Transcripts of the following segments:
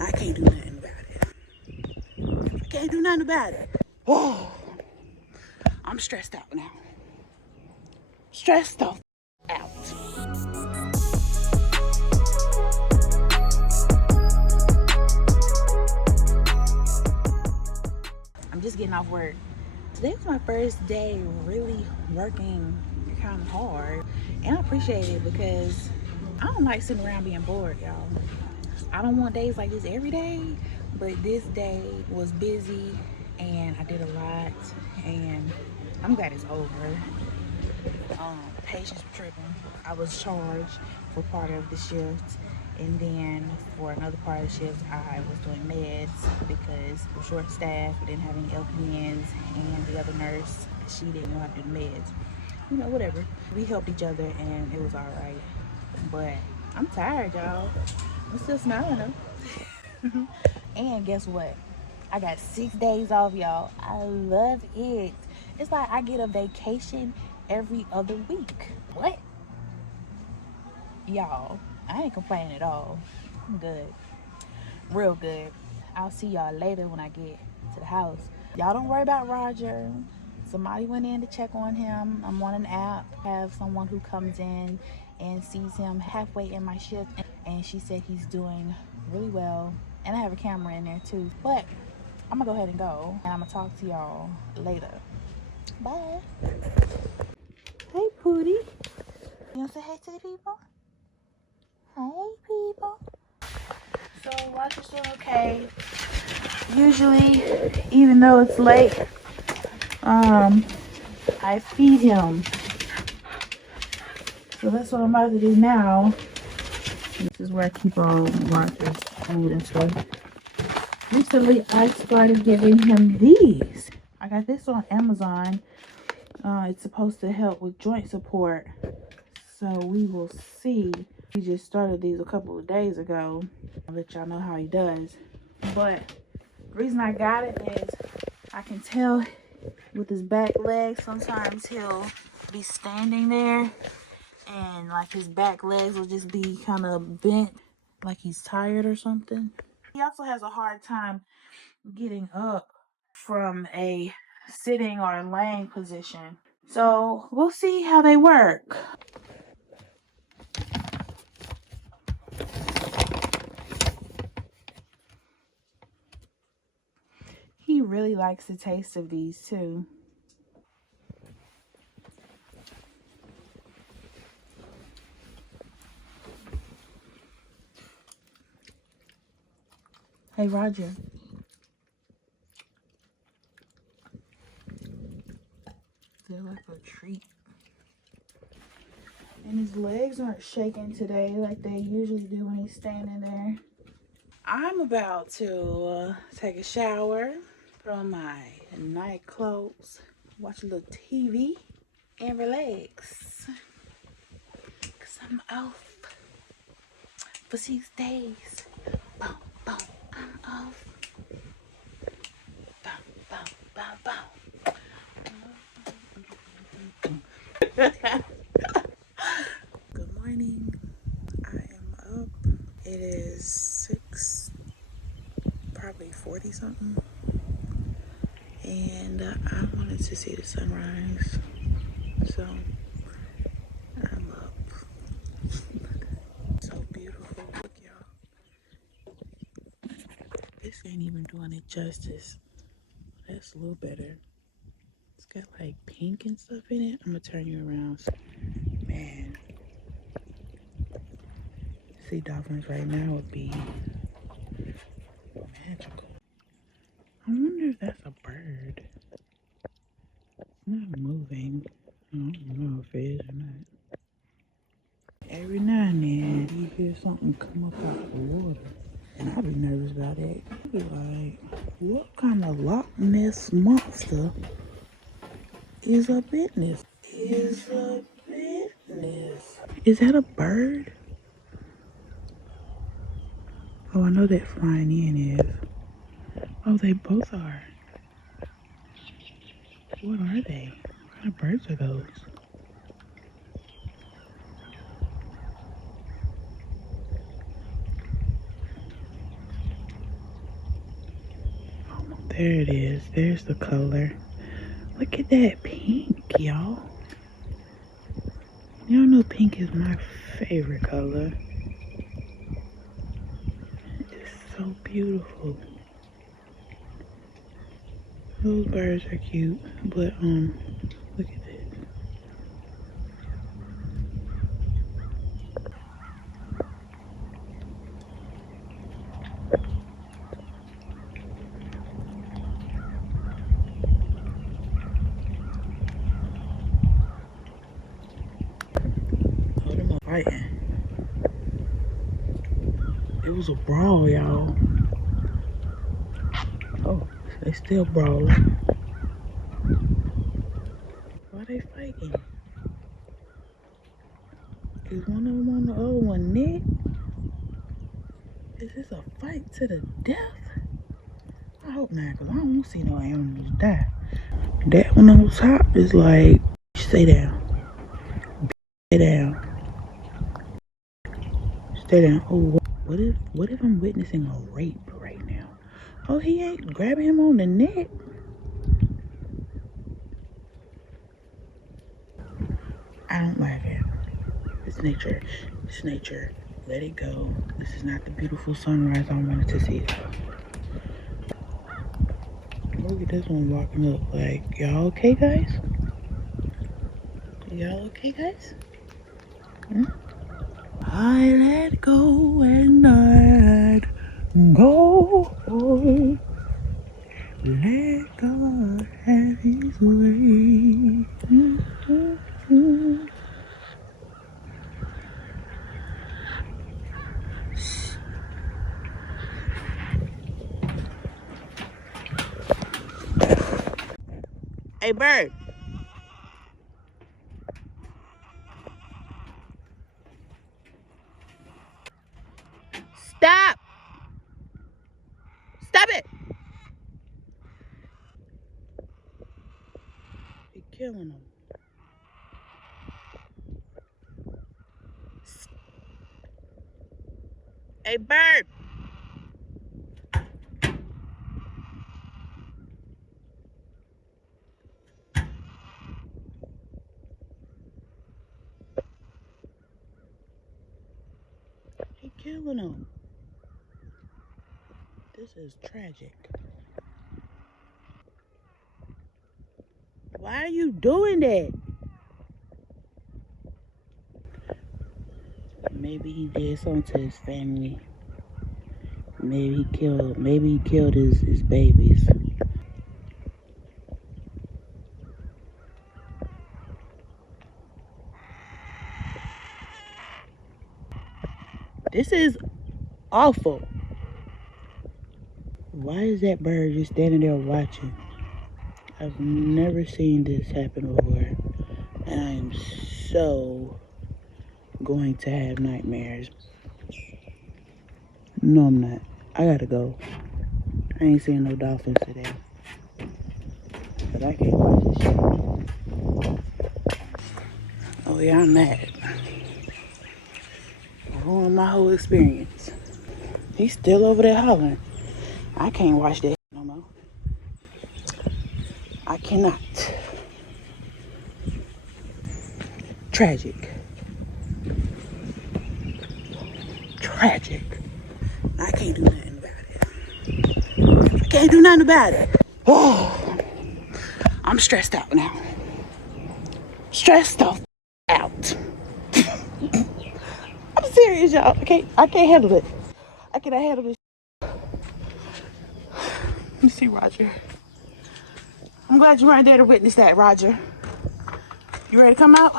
I can't do nothing about it. I can't do nothing about it. Oh, I'm stressed out now. Stressed out. I'm just getting off work. Today was my first day really working kind of hard, and I appreciate it because I don't like sitting around being bored, y'all. I don't want days like this every day, but this day was busy and I did a lot, and I'm glad it's over. Patients were tripping. I was charged for part of the shift, and then for another part of the shift I was doing meds because we're short staffed. We didn't have any LPNs, and the other nurse, she didn't know how to do the meds. You know, whatever. We helped each other and it was all right. But I'm tired, y'all. I'm still smiling though. And guess what? I got 6 days off, y'all. I love it. It's like I get a vacation every other week. What? Y'all, I ain't complaining at all. I'm good. Real good. I'll see y'all later when I get to the house. Y'all don't worry about Roger. Somebody went in to check on him. I'm on an app. I have someone who comes in and sees him halfway in my shift, and she said he's doing really well. And I have a camera in there too. But I'm gonna go ahead and go, and I'm gonna talk to y'all later. Bye. Hey, Pootie. You wanna say hey to the people? Hey, people. So Roger's doing okay. Usually, even though it's late, I feed him. So that's what I'm about to do now. This is where I keep all Roger's food and stuff. Recently, I started giving him these. I got this on Amazon. It's supposed to help with joint support. So we will see. He just started these a couple of days ago. I'll let y'all know how he does. But the reason I got it is I can tell with his back legs, sometimes he'll be standing there and like his back legs will just be kind of bent, like he's tired or something. He also has a hard time getting up from a sitting or laying position. So we'll see how they work. He really likes the taste of these too. Hey, Roger. They're like a treat. And his legs aren't shaking today like they usually do when he's standing there. I'm about to take a shower, put on my night clothes, watch a little TV, and relax. Because I'm off for 6 days. Boom, boom, I'm off. Boom, boom, boom, boom. Good morning. I am up. It is 6, probably 40 something. And I wanted to see the sunrise. So I'm up. So beautiful. Look, y'all. This ain't even doing it justice. That's a little better. It's got like pink and stuff in it. I'm gonna turn you around. Man, see dolphins right now would be magical. I wonder if that's a bird. It's not moving. I don't know if it is or not. Every now and then you hear something come up out of the water. And I'd be nervous about it. I'd be like, what kind of Loch Ness monster is a business? Is a business. Is that a bird? Oh, I know that flying in is. Oh, they both are. What are they? What kind of birds are those? There it is. There's the color. Look at that pink, y'all. Y'all know pink is my favorite color. It's so beautiful. Those birds are cute, but look at this. Oh, them are fighting. It was a brawl, y'all. Oh, they still brawling. Why they fighting? Is one of them on the other one neck? Is this a fight to the death? I hope not, because I don't want to see no animals die. That one on top is like, stay down. Stay down. Stay down. Oh, what if I'm witnessing a rape right now? Oh, he ain't grabbing him on the neck. I don't like it. It's nature. It's nature. Let it go. This is not the beautiful sunrise I wanted to see. Look at this one walking up like, y'all okay, guys? Y'all okay, guys? Hmm? I let go and let go. Let God have his way. Hey, bird. Stop. Stop it. You're killing them. Hey, bird. You're killing them. This is tragic. Why are you doing that? Maybe he did something to his family. Maybe he killed his babies. This is awful. Why is that bird just standing there watching? I've never seen this happen before. And I am so going to have nightmares. No, I'm not. I gotta go. I ain't seeing no dolphins today. But I can't watch this shit. Oh yeah, I'm mad. Ruined my whole experience. He's still over there hollering. I can't watch that no more. I cannot. Tragic. Tragic. I can't do nothing about it. I can't do nothing about it. Oh, I'm stressed out now. Stressed out. I'm serious, y'all. I can't handle it. I cannot handle this. Let me see, Roger. I'm glad you weren't there to witness that, Roger. You ready to come out?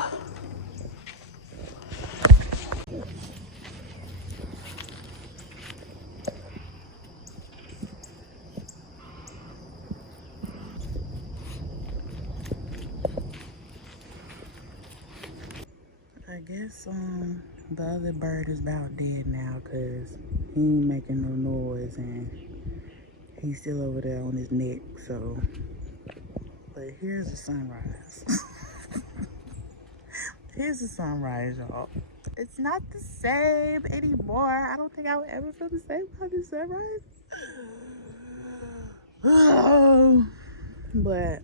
I guess the other bird is about dead now because he ain't making no noise and he's still over there on his neck, so. But here's the sunrise. Here's the sunrise, y'all. It's not the same anymore. I don't think I would ever feel the same about the sunrise. Oh, but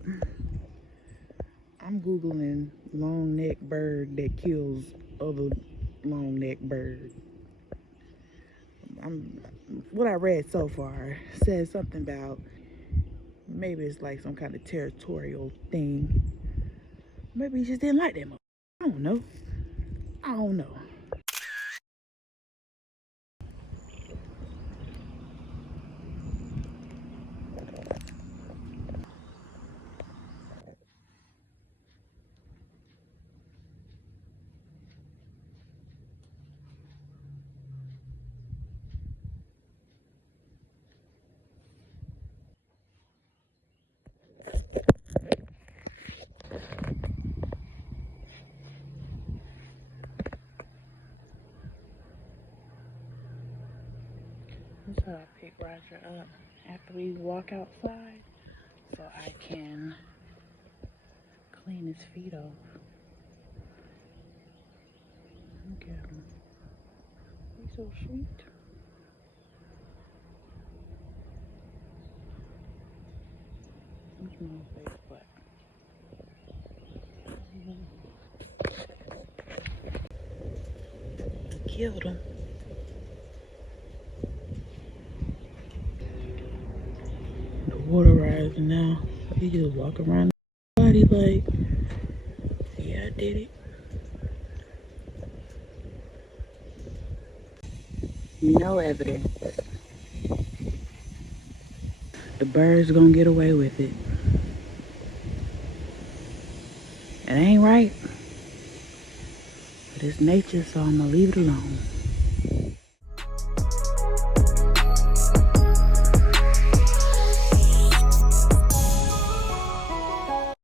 I'm Googling long neck bird that kills other long neck bird. What I read so far says something about maybe it's like some kind of territorial thing. Maybe he just didn't like that much. I don't know. I don't know. So I pick Roger up after we walk outside so I can clean his feet off. Look at him. He's so sweet. He's my face, but he killed him. The water rising now. He just walk around the body like, yeah, I did it. No evidence. The bird's gonna get away with it. It ain't right. But it's nature, so I'm gonna leave it alone.